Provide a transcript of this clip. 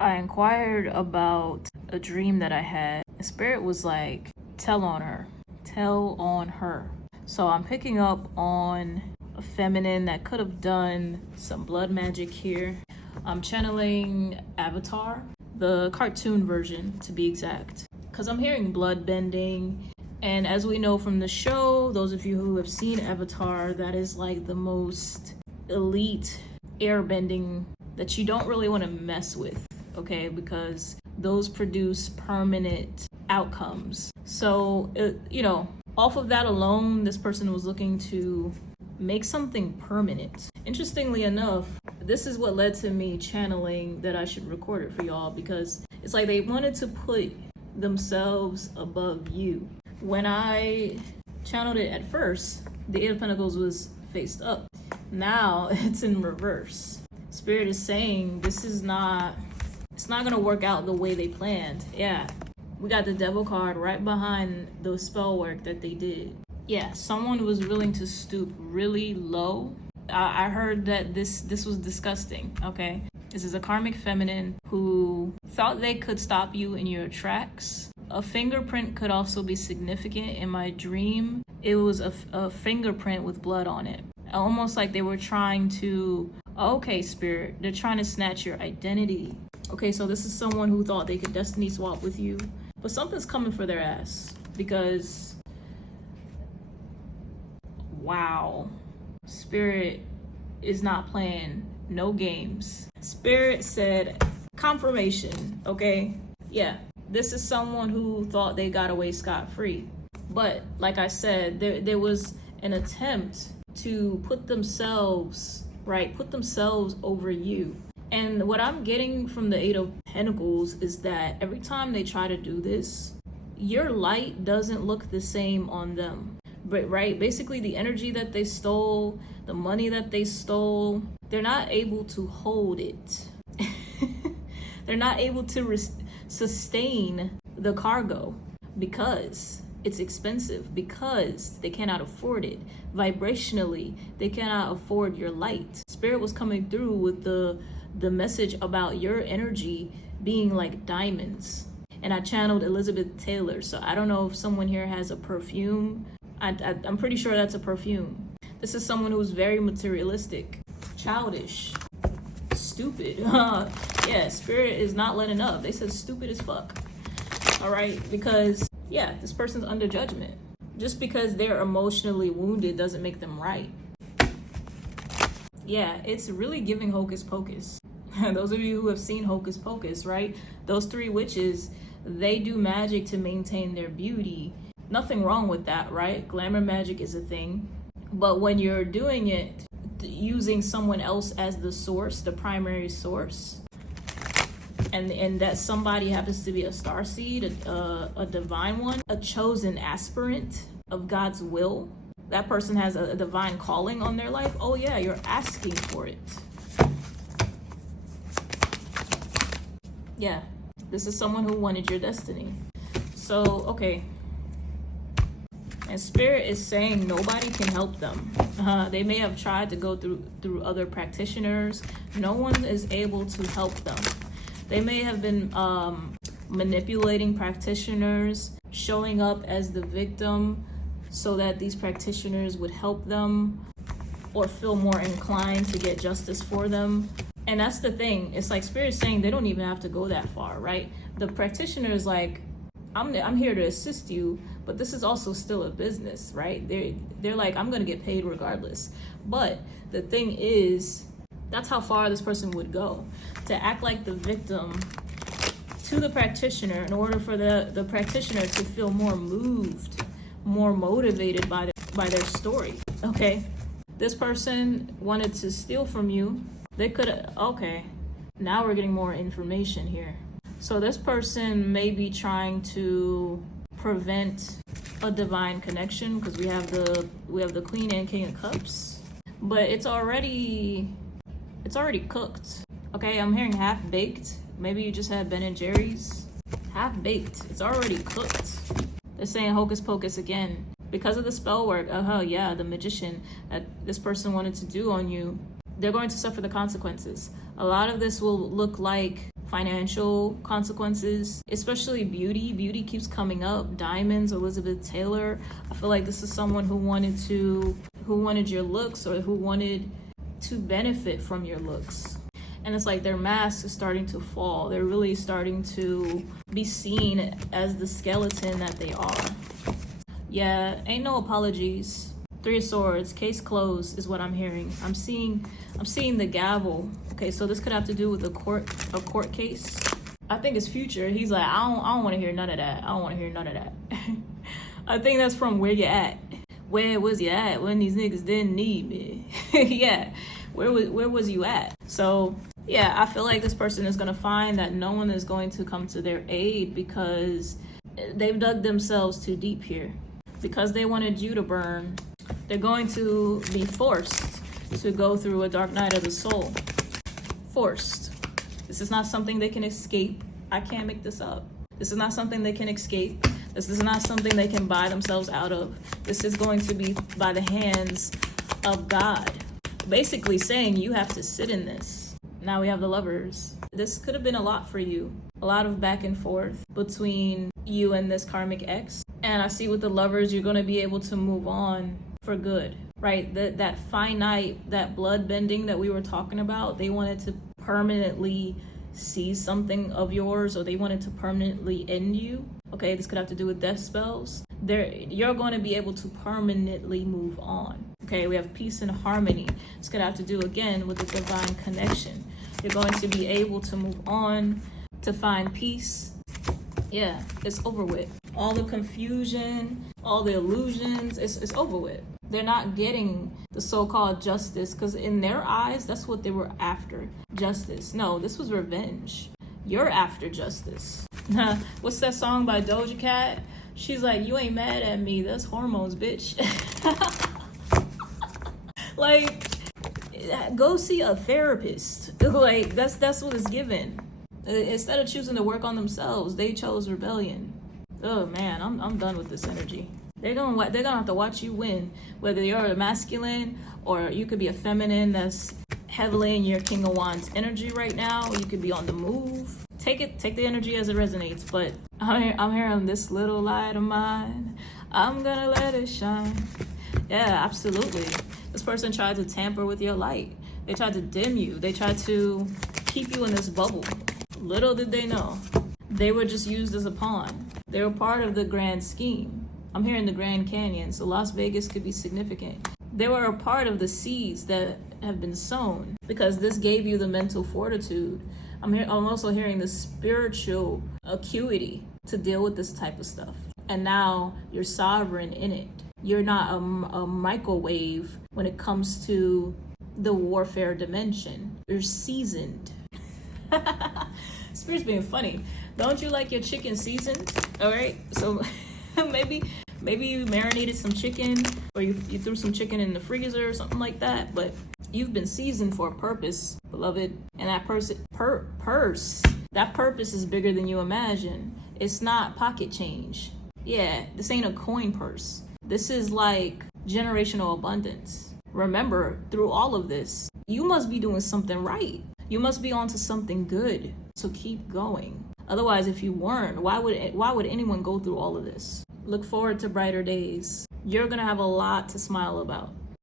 I inquired about a dream that I had. Spirit was like, tell on her. Tell on her. So I'm picking up on a feminine that could have done some blood magic here. I'm channeling Avatar, the cartoon version to be exact, because I'm hearing blood bending. And as we know from the show, those of you who have seen Avatar, that is like the most elite airbending that you don't really want to mess with, okay? Because those produce permanent outcomes. So, off of that alone, this person was looking to make something permanent. Interestingly enough, this is what led to me channeling that I should record it for y'all, because it's like they wanted to put themselves above you. When I channeled it at first, the Eight of Pentacles was faced up. Now it's in reverse. Spirit is saying it's not gonna work out the way they planned. Yeah, we got the Devil card right behind the spell work that they did. Yeah, someone was willing to stoop really low. I heard that this was disgusting, okay? This is a karmic feminine who thought they could stop you in your tracks. A fingerprint could also be significant. In my dream, it was a fingerprint with blood on it. Almost like they were trying to, okay, Spirit, they're trying to snatch your identity. Okay, so this is someone who thought they could destiny swap with you, but something's coming for their ass because, wow, Spirit is not playing no games. Spirit said confirmation, okay? Yeah, this is someone who thought they got away scot-free. But like I said, there was an attempt to put themselves over you. And what I'm getting from the Eight of Pentacles is that every time they try to do this, your light doesn't look the same on them. But basically the energy that they stole, the money that they stole, they're not able to hold it. They're not able to sustain the cargo because it's expensive, because they cannot afford it. Vibrationally, they cannot afford your light. Spirit was coming through with the message about your energy being like diamonds. And I channeled Elizabeth Taylor, so I don't know if someone here has a perfume. I'm pretty sure that's a perfume. This is someone who's very materialistic, childish, stupid. Yeah, Spirit is not letting up. They said stupid as fuck. All right, because yeah, this person's under judgment. Just because they're emotionally wounded doesn't make them right. Yeah, it's really giving hocus pocus. Those of you who have seen Hocus Pocus, right? Those three witches, they do magic to maintain their beauty. Nothing wrong with that, right? Glamour magic is a thing. But when you're doing it using someone else as the source, the primary source, and that somebody happens to be a starseed, a divine one, a chosen aspirant of God's will, that person has a divine calling on their life, oh yeah, you're asking for it. Yeah, this is someone who wanted your destiny. So, okay. And Spirit is saying nobody can help them. They may have tried to go through other practitioners. No one is able to help them. They may have been manipulating practitioners, showing up as the victim so that these practitioners would help them or feel more inclined to get justice for them. And that's the thing. It's like Spirit is saying they don't even have to go that far, right? The practitioner is like, I'm here to assist you, but this is also still a business, right? They're like, I'm gonna get paid regardless. But the thing is, that's how far this person would go, to act like the victim to the practitioner in order for the practitioner to feel more moved, more motivated by their story. Okay, this person wanted to steal from you. They could, okay, now we're getting more information here. So this person may be trying to prevent a divine connection because we have the Queen and King of Cups, but it's already cooked. Okay, I'm hearing half baked. Maybe you just had Ben and Jerry's. Half baked. It's already cooked. They're saying hocus pocus again because of the spell work. Yeah, the magician that this person wanted to do on you. They're going to suffer the consequences. A lot of this will look like financial consequences, especially beauty. Beauty keeps coming up. Diamonds, Elizabeth Taylor. I feel like this is someone who wanted your looks, or who wanted to benefit from your looks. And it's like their mask is starting to fall. They're really starting to be seen as the skeleton that they are. Yeah, ain't no apologies. 3 of Swords, case closed is what I'm hearing. I'm seeing the gavel. Okay, so this could have to do with a court case. I think it's Future. He's like, I don't want to hear none of that. I don't want to hear none of that. I think that's from Where You At. Where was you at when these niggas didn't need me? Yeah, where was you at? So yeah, I feel like this person is gonna find that no one is going to come to their aid because they've dug themselves too deep here. Because they wanted you to burn, they're going to be forced to go through a dark night of the soul. Forced. This is not something they can escape. I can't make this up. This is not something they can escape. This is not something they can buy themselves out of. This is going to be by the hands of God. Basically saying you have to sit in this. Now we have the Lovers. This could have been a lot for you. A lot of back and forth between you and this karmic ex. And I see with the Lovers, you're going to be able to move on for good, right? That finite, that blood bending that we were talking about, they wanted to permanently seize something of yours, or they wanted to permanently end you. Okay, this could have to do with death spells. You're going to be able to permanently move on. Okay, we have peace and harmony. This could have to do again with the divine connection. You're going to be able to move on, to find peace. Yeah, it's over with. All the confusion, all the illusions, it's over with. They're not getting the so-called justice, because in their eyes, that's what they were after. Justice. No, this was revenge. You're after justice. What's that song by Doja Cat? She's like, you ain't mad at me. That's hormones, bitch. Like, go see a therapist. Like, that's what it's given. Instead of choosing to work on themselves, they chose rebellion. Oh man, I'm done with this energy. They're gonna have to watch you win, whether you're a masculine or you could be a feminine that's heavily in your King of Wands energy right now. You could be on the move. Take the energy as it resonates. But I'm hearing this little light of mine. I'm gonna let it shine. Yeah, absolutely. This person tried to tamper with your light. They tried to dim you. They tried to keep you in this bubble. Little did they know, they were just used as a pawn. They were part of the grand scheme. I'm hearing the Grand Canyon, so Las Vegas could be significant. They were a part of the seeds that have been sown, because this gave you the mental fortitude. I'm also hearing the spiritual acuity to deal with this type of stuff. And now you're sovereign in it. You're not a microwave when it comes to the warfare dimension. You're seasoned. Spirit's being funny. Don't you like your chicken seasoned? All right, so maybe you marinated some chicken, or you threw some chicken in the freezer or something like that, but you've been seasoned for a purpose, beloved. And that that purpose is bigger than you imagine. It's not pocket change. Yeah, this ain't a coin purse. This is like generational abundance. Remember, through all of this, you must be doing something right. You must be onto something good. So keep going. Otherwise, if you weren't, why would anyone go through all of this? Look forward to brighter days. You're gonna have a lot to smile about.